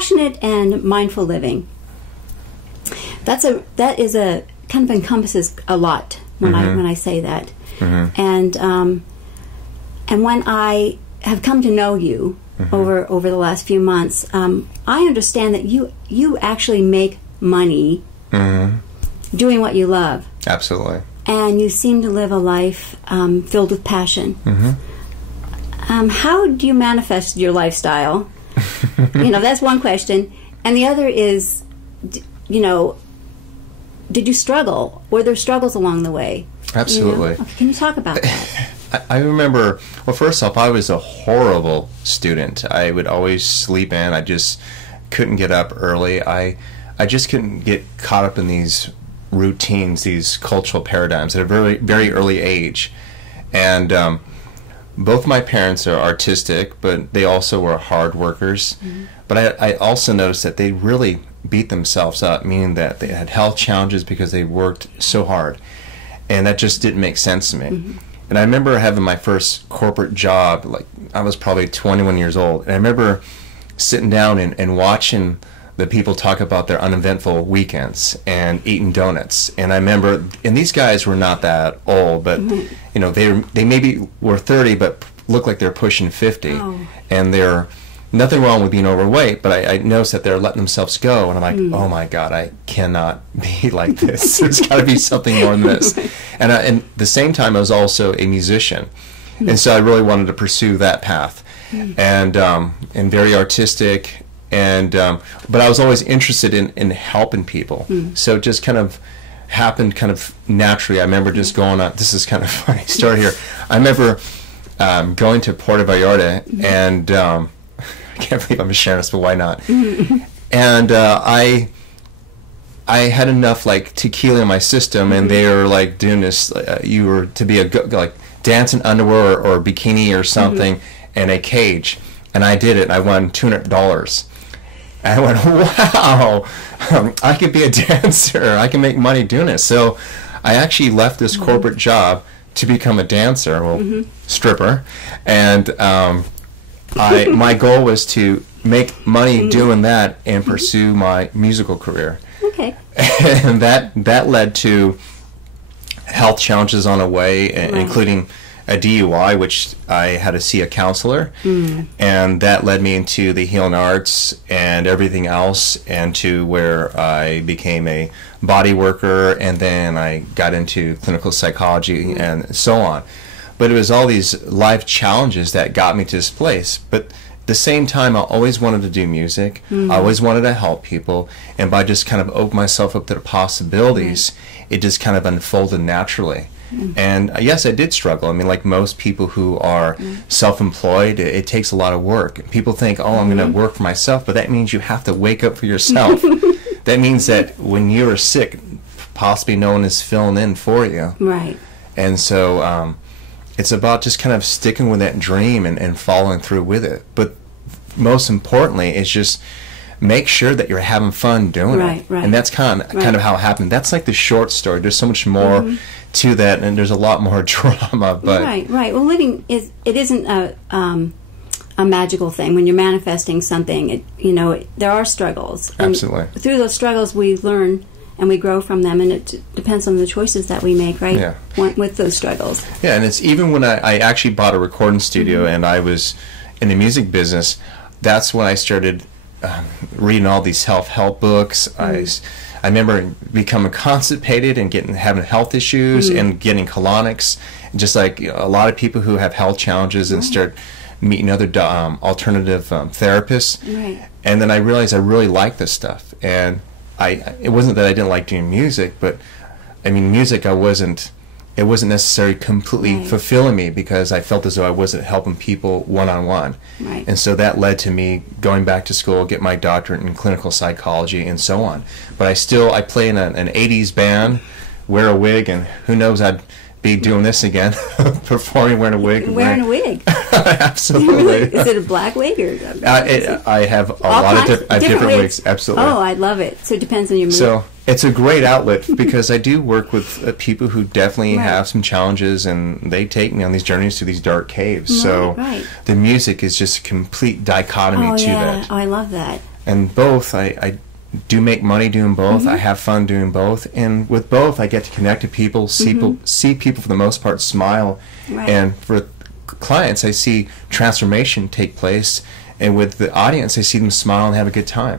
compassionate and mindful living. That is a kind of encompasses a lot when I say that. And when I have come to know you over the last few months, I understand that you actually make money doing what you love. Absolutely. And you seem to live a life filled with passion. How do you manifest your lifestyle? That's one question. And the other is, did you struggle? Were there struggles along the way? Absolutely. Okay, can you talk about that? I remember, well, first off, I was a horrible student. I would always sleep in. I just couldn't get up early. I just couldn't get caught up in these routines, these cultural paradigms at a very, very early age. And both my parents are artistic, but they also were hard workers. But I also noticed that they really beat themselves up, meaning that they had health challenges because they worked so hard. And that just didn't make sense to me. And I remember having my first corporate job, like I was probably 21 years old. And I remember sitting down and watching the people talk about their uneventful weekends and eating donuts. And I remember, and these guys were not that old, but they maybe were 30, but looked like they're pushing 50. And they're nothing wrong with being overweight, but I noticed that they're letting themselves go, and I'm like, oh my God, I cannot be like this. There's got to be something more than this. And at the same time, I was also a musician, and so I really wanted to pursue that path, and very artistic, and but I was always interested in helping people. So it just kind of happened kind of naturally. I remember just going on. This is kind of funny story here. I remember going to Puerto Vallarta and. I can't believe I'm sharing this, but why not? And I had enough like tequila in my system, and they were like doing this. You were to be like dancing underwear or bikini or something in a cage, and I did it. And I won $200. And I went, wow! I could be a dancer. I can make money doing it. So I actually left this corporate job to become a dancer, well, stripper, and. My goal was to make money doing that and pursue my musical career. Okay. And that led to health challenges on the way, including a DUI, which I had to see a counselor. And that led me into the healing arts and everything else, and to where I became a body worker, and then I got into clinical psychology and so on. But it was all these life challenges that got me to this place. But at the same time, I always wanted to do music. I always wanted to help people. And by just kind of opening myself up to the possibilities, it just kind of unfolded naturally. And yes, I did struggle. I mean, like most people who are self-employed, it takes a lot of work. People think, oh, I'm going to work for myself. But that means you have to wake up for yourself. That means that when you're sick, possibly no one is filling in for you. Right. And so... it's about just kind of sticking with that dream and following through with it. But most importantly, it's just make sure that you're having fun doing it. Right. And that's kind of how it happened. That's like the short story. There's so much more to that, and there's a lot more drama. But right. Well, living isn't a magical thing. When you're manifesting something, there are struggles. And absolutely. Through those struggles, we learn. And we grow from them, and it depends on the choices that we make, right? Yeah. With those struggles. Yeah, and it's even when I actually bought a recording studio and I was in the music business, that's when I started reading all these self-help books. I remember becoming constipated and having health issues and getting colonics, just like a lot of people who have health challenges, and start meeting other alternative therapists. Right. And then I realized I really like this stuff. And it wasn't that I didn't like doing music, but I mean, music it wasn't necessarily completely fulfilling me, because I felt as though I wasn't helping people one-on-one. Right. And so that led to me going back to school, get my doctorate in clinical psychology and so on. But I play in an 80s band, wear a wig, and who knows, I'd be doing this again, performing wearing a wig. Wearing a wig. Absolutely. Is it a black wig or? I have a lot of different wigs. Absolutely. Oh, I love it. So it depends on your mood. So it's a great outlet, because I do work with people who definitely have some challenges, and they take me on these journeys to these dark caves. So the music is just a complete dichotomy to that. Oh, I love that. and both I do make money doing both. I have fun doing both, and with both I get to connect to people, see people for the most part smile, and for clients I see transformation take place, and with the audience I see them smile and have a good time.